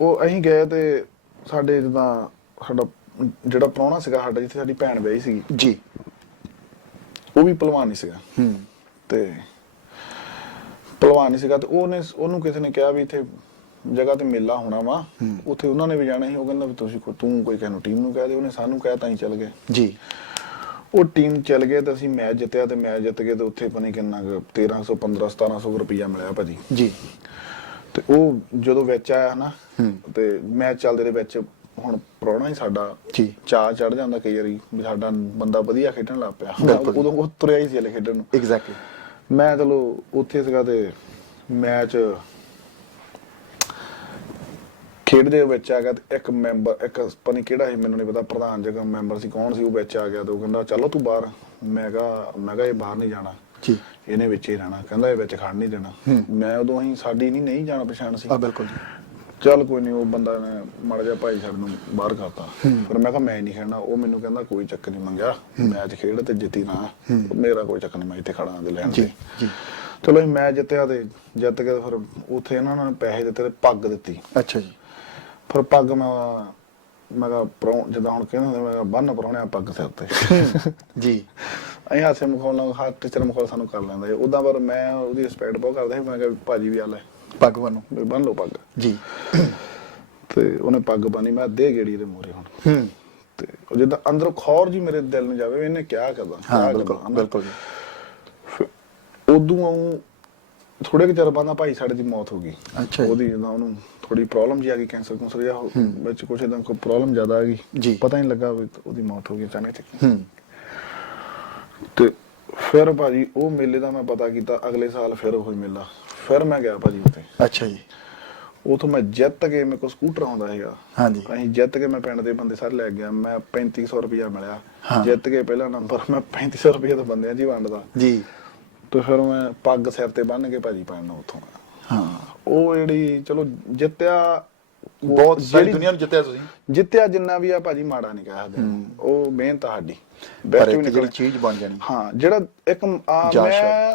ਉਹ ਅਸੀਂ ਗਏ ਤੇ ਸਾਡੇ ਜਿੱਦਾਂ ਸਾਡਾ ਜਿਹੜਾ ਪ੍ਰਾਹੁਣਾ ਸੀਗਾ ਸਾਡਾ ਜਿੱਥੇ ਸਾਡੀ ਭੈਣ ਵਿਆਹੀ ਸੀਗੀ। ਜੀ। ਉਹ ਵੀ ਪਹਿਲਵਾਨ ਹੀ ਸੀਗਾ। ਹੂੰ। ਤੇ ਪਹਿਲਵਾਨ ਹੀ ਸੀਗਾ ਤੇ ਉਹਨੇ ਉਹਨੂੰ ਕਿਸੇ ਨੇ ਕਿਹਾ ਵੀ ਇੱਥੇ ਜਗ੍ਹਾ ਤੇ ਮੇਲਾ ਹੋਣਾ ਵਾ। ਉੱਥੇ ਉਹਨਾਂ ਨੇ ਵੀ ਜਾਣਾ ਸੀ। ਉਹ ਕਹਿੰਦਾ ਵੀ ਤੁਸੀਂ ਕੋ- ਤੂੰ ਕੋਈ ਕਹਿ ਟੀਮ ਨੂੰ ਕਹਿ ਦੇ ਉਹਨੇ ਸਾਨੂੰ ਕਹਿ ਤਾਂ ਹੀ ਚੱਲ ਗਏ। ਜੀ। ਉਹ ਟੀਮ ਚੱਲ ਗਏ ਤੇ ਅਸੀਂ ਮੈਚ ਜਿੱਤਿਆ ਤੇ ਮੈਚ ਜਿੱਤ ਗਏ ਤੇ ਉੱਥੇ ਪਤਾ ਨੀ ਕਿੰਨਾ ਕੁ 1300 15 1700 ਰੁਪਈਆ ਮਿਲਿਆ ਭਾਜੀ। ਜੀ। ਤੇ ਉਹ ਜਦੋਂ ਵਿੱਚ ਆਇਆ ਨਾ। ਤੇ ਮੈਚ ਚੱਲਦੇ ਦੇ ਵਿੱਚ ਹੁਣ ਪ੍ਰਾਹੁਣਾ ਹੀ ਸਾਡਾ ਜੀ। ਚਾਹ ਚੜ ਜਾਂਦਾ ਕਈ ਵਾਰੀ ਵੀ ਸਾਡਾ ਬੰਦਾ ਵਧੀਆ ਖੇਡਣ ਲੱਗ ਪਿਆ। ਉਦੋਂ ਉਹ ਤੁਰਿਆ ਹੀ ਸੀ ਹਲੇ ਖੇਡਣ ਨੂੰ ਐਗਜ਼ੈਕਟਲੀ ਮੈਂ ਚਲੋ ਉੱਥੇ ਸੀਗਾ ਤੇ ਮੈਚ ਖੇਡ ਦੇ ਵਿੱਚ ਆ ਗਿਆ ਤੇ ਇੱਕ ਮੈਂਬਰ ਇੱਕ ਪਤਾ ਕਿਹੜਾ ਸੀ ਮੈਨੂੰ ਨਹੀਂ ਪਤਾ ਪ੍ਰਧਾਨ ਜਗਾ ਮੈਂਬਰ ਸੀ ਕੌਣ ਸੀ ਉਹ ਵਿੱਚ ਆ ਗਿਆ ਤੇ ਉਹ ਕਹਿੰਦਾ ਚਲੋ ਤੂੰ ਬਾਹਰ ਮੈਂ ਕਿਹਾ ਮੈਂ ਕਿਹਾ ਇਹ ਬਾਹਰ ਨਹੀਂ ਜਾਣਾ ਜੀ ਇਹਨੇ ਵਿੱਚ ਹੀ ਰਹਿਣਾ ਕਹਿੰਦਾ ਇਹ ਵਿੱਚ ਖੜ ਨਹੀਂ ਦੇਣਾ। ਮੈਂ ਉਦੋਂ ਹੀ ਸਾਡੀ ਨਹੀਂ ਨਹੀਂ ਜਾਣ ਪਛਾਣ ਸੀ। ਆ ਬਿਲਕੁਲ ਜੀ। ਚੱਲ ਕੋਈ ਨਹੀਂ ਉਹ ਬੰਦਾ ਨੇ ਮੜ ਜਾ ਭਾਈ ਸਾਡੇ ਨੂੰ ਬਾਹਰ ਕਰਤਾ। ਫਿਰ ਮੈਂ ਕਿਹਾ ਮੈਂ ਨਹੀਂ ਖੇਡਣਾ ਉਹ ਮੈਨੂੰ ਕਹਿੰਦਾ ਕੋਈ ਚੱਕਰ ਨਹੀਂ ਮੰਗਿਆ। ਮੈਚ ਖੇਡ ਤੇ ਜਿੱਤੀ ਨਾ ਮੇਰਾ ਕੋਈ ਚੱਕਰ ਨਹੀਂ ਮੈਂ ਇੱਥੇ ਖੜਾ ਦੇ ਲੈਣ ਜੀ ਜੀ। ਚਲੋ ਅਸੀਂ ਮੈਚ ਜਿੱਤਿਆ ਤੇ ਜਿੱਤ ਕੇ ਫਿਰ ਉੱਥੇ ਇਹਨਾਂ ਨੇ ਪੈਸੇ ਦਿੱਤੇ ਤੇ ਪੱਗ ਦਿੱਤੀ। ਅੱਛਾ ਜੀ। ਫਿਰ ਪੱਗ ਮੈਂ ਮੈਂ ਕਿਹਾ ਪ੍ਰੋ ਜਿੱਦਾਂ ਹੁਣ ਕਹਿੰਦੇ ਹੁੰਦੇ ਮੈਂ ਬੰਨ ਪਰੋਣਿਆ ਪੱਗ ਸਿਰ ਤੇ। ਜੀ। ਅਸੀਂ ਹਾਸੇ ਮਖੌਲ ਨਾਲ ਹੱਥ ਟੀਚਰ ਮਖੌਲ ਸਾਨੂੰ ਕਰ ਲੈਂਦਾ ਸੀ ਉਦਾਂ ਪਰ ਮੈਂ ਉਹਦੀ ਰਿਸਪੈਕਟ ਬਹੁਤ ਕਰਦਾ ਸੀ ਮੈਂ ਕਿਹਾ ਵੀ ਭਾਜੀ ਵੀ ਆ ਲੈ। ਪੱਗ ਬੰਨੋ ਵੀ ਬੰਨ ਲਓ ਪੱਗ। ਜੀ। ਤੇ ਉਹਨੇ ਪੱਗ ਬੰਨੀ ਮੈਂ ਦੇ ਗੇੜੀ ਦੇ ਮੂਹਰੇ ਹੁਣ। ਹੂੰ। ਤੇ ਉਹ ਜਿੱਦਾਂ ਅੰਦਰੋਂ ਖੌਰ ਜੀ ਮੇਰੇ ਦਿਲ ਨੂੰ ਜਾਵੇ ਵੀ ਇਹਨੇ ਕਿਆ ਕਰਦਾ ਹਾਂ ਬਿਲਕੁਲ। ਬਿਲਕੁਲ ਜੀ। ਉਦੋਂ ਆਉਂ ਥੋੜੇ ਕੁ ਚਿਰ ਬਾਅਦ ਨਾ ਭਾਈ ਸਾਡੇ ਦੀ ਮੌਤ ਹੋ ਗਈ। ਅੱਛਾ ਜੀ। ਉਹਦੀ ਜਦੋਂ ਉਹਨੂੰ ਥੋੜੀ ਪ੍ਰੋਬਲਮ ਜੀ ਆ ਗਈ ਕੈਂਸਰ ਕੈਂਸਰ ਜਾਂ ਉਹ ਵਿੱਚ ਕੁਛ ਇਦਾਂ ਕੋਈ ਪ੍ਰੋਬਲਮ ਜ਼ਿਆਦਾ ਆ ਗਈ। ਪਤਾ ਨਹੀਂ ਲੱਗਾ ਵੀ ਉਹਦੀ ਮੌਤ ਹੋ ਗਈ ਅਚਾਨਕ ਹੂੰ। ਤੇ ਫਿਰ ਭਾਜੀ ਉਹ ਮੇਲੇ ਦਾ ਮੈਂ ਪਤਾ ਕੀਤਾ ਅਗਲੇ ਸਾਲ ਫਿਰ ਉਹ ਮੇਲਾ। ਫਿਰ ਮੈਂ ਗਿਆ ਭਾਜੀ ਉੱਥੇ। ਅੱਛਾ ਜੀ। ਉਥੋਂ ਮੈਂ ਜਿੱਤ ਕੇ ਮੇਰੇ ਕੋਲ ਸਕੂਟਰ ਆਉਂਦਾ ਸੀਗਾ। ਹਾਂਜੀ। ਅਸੀਂ ਜਿੱਤ ਕੇ ਮੈਂ ਪਿੰਡ ਦੇ ਬੰਦੇ ਸਾਰੇ ਲੈ ਗਿਆ। ਮੈਂ 3500 ਰੁਪਇਆ ਮਿਲਿਆ। ਜਿੱਤ ਕੇ ਪਹਿਲਾ ਨੰਬਰ ਮੈਂ 3500 ਰੁਪਇਆ ਤਾਂ ਬੰਦਿਆਂ ਹੀ ਵੰਡਦਾ। ਜੀ। ਤੇ ਫਿਰ ਮੈਂ ਪੱਗ ਸਿਰ ਤੇ ਬੰਨ ਕੇ ਭਾਜੀ ਪਾਣਾ ਉੱਥੋਂ। ਹਾਂ। ਉਹ ਜਿਹੜੀ ਚਲੋ ਜਿੱਤਿਆ ਬਹੁਤ ਸਾਰੀ ਦੁਨੀਆ ਨੂੰ ਜਿੱਤਿਆ ਤੁਸੀਂ? ਜਿੱਤਿਆ ਜਿੰਨਾ ਵੀ ਆ ਭਾਜੀ ਮਾੜਾ ਨਹੀਂ ਕਹਿ। ਉਹ ਮਿਹਨਤ ਆ ਸਾਡੀ। ਪਰ ਇੱਕ ਜਿਹੜੀ ਨਿਕਲੀ। ਚੀਜ਼ ਬਣ ਜਾਣੀ। ਹਾਂ ਜਿਹੜਾ ਇੱਕ ਆ ਮੈਂ